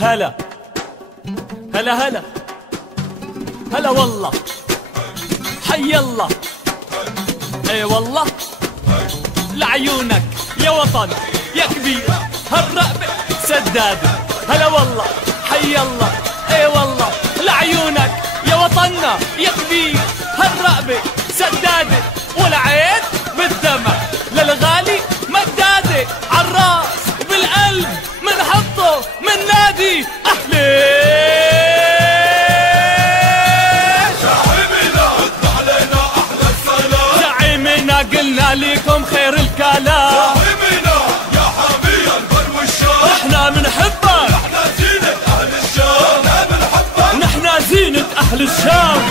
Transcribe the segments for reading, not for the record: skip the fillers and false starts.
هلا هلا هلا هلا والله، حي الله، اي والله، لعيونك يا وطن يا كبير هالرقبة سدادة. هلا والله، حي الله، اي والله، لعيونك يا وطننا يا كبير هالرقبة سدادة، والعين بالدمع للغالي مدادة، عالراس وبالقلب منحطه من نادي أهلي. قلنا ليكم خير الكلام، زعيمنا يا حامي البر والشام، نحنا منحبك، نحنا زينة أهل الشام، نحنا بنحبك، ونحنا زينة أهل الشام.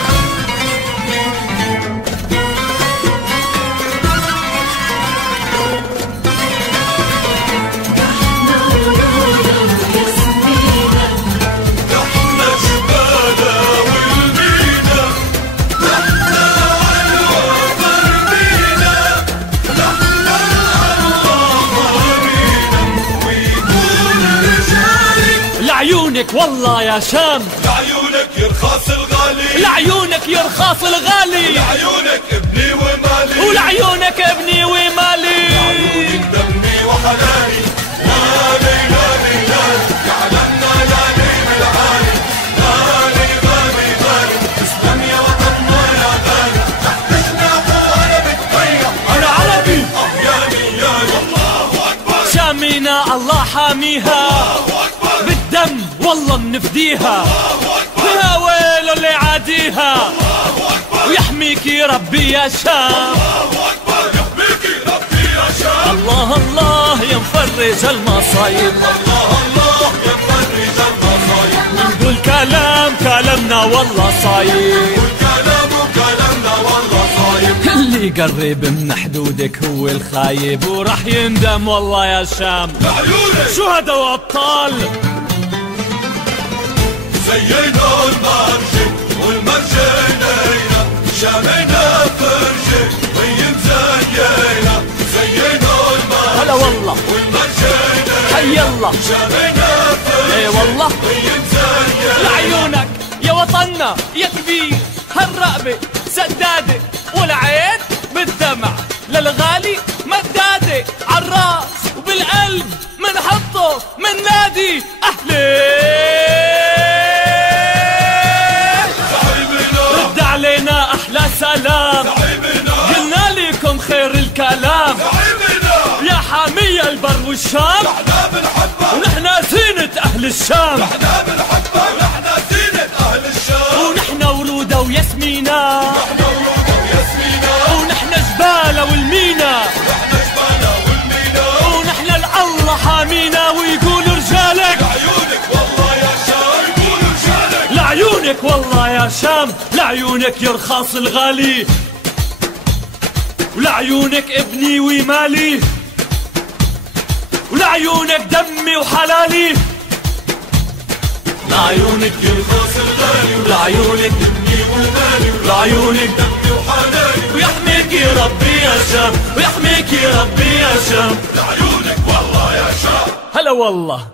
لعيونك والله يا شام، لعيونك يرخص الغالي، لعيونك يرخص الغالي، لعيونك ابني ومالي، ولعيونك ابني ومالي، لعيونك دمي وحناني، لالي لالي لالي، يعلمنا لالي بالعالي، لالي غالي غالي، تسلم يا وطننا يا غالي، تحتشنا وانا بتبيع، أنا عربي ياني ياني، الله أكبر، شامينا الله حاميها، بالدم والله منفديها، يا ويل اللي عاديها، ويحميكي ربي يا شام، يحميكي ربي يا شام، الله الله يا مفرج المصايب، الله الله يا مفرج المصايب، نقول كلامنا والله صايب، والكلام كلامنا والله صايب، اللي قرب من حدودك هو الخايب، وراح يندم والله يا شام. لعيونك شهداء وابطال زينا المرجل والمرجلينا، شامنا فرجل ميم زينا، زينا المرجل هلا والله، والمرجلينا، حي الله، شامنا فرجل اي والله، ميم زينا، لعيونك يا وطننا يا كبير هالرقبة سدادة، والعين بالدمع للغالي مدادة، عالراس وبالقلب منحطه من نادي أهلي. رد علينا أحلى سلام، زعيمنا قلنا لكم خير الكلام، زعيمنا يا حامي البر والشام، نحنا بنحبك، ونحنا زينة أهل الشام، نحنا بنحبك، ونحنا زينة أهل الشام، ونحنا ولودة وياسمينة، نحنا ولود وياسمينة، ونحنا جبالة والمينا، نحنا جبالة والمينا، ونحنا الله حامينا ويقولوا رجالك. لعيونك والله يا شام، يقولوا رجالك، لعيونك والله يا شام، لعيونك يرخص الغالي، ولعيونك ابني ومالي، ولعيونك دمي وحلالي، لعيونك يرخص الغالي، ولعيونك ابني ومالي، لعيونك دمي وحناني، ويحميكي ربي يا شام، ويحميكي ربي يا شام. لعيونك والله يا شام. هلا والله.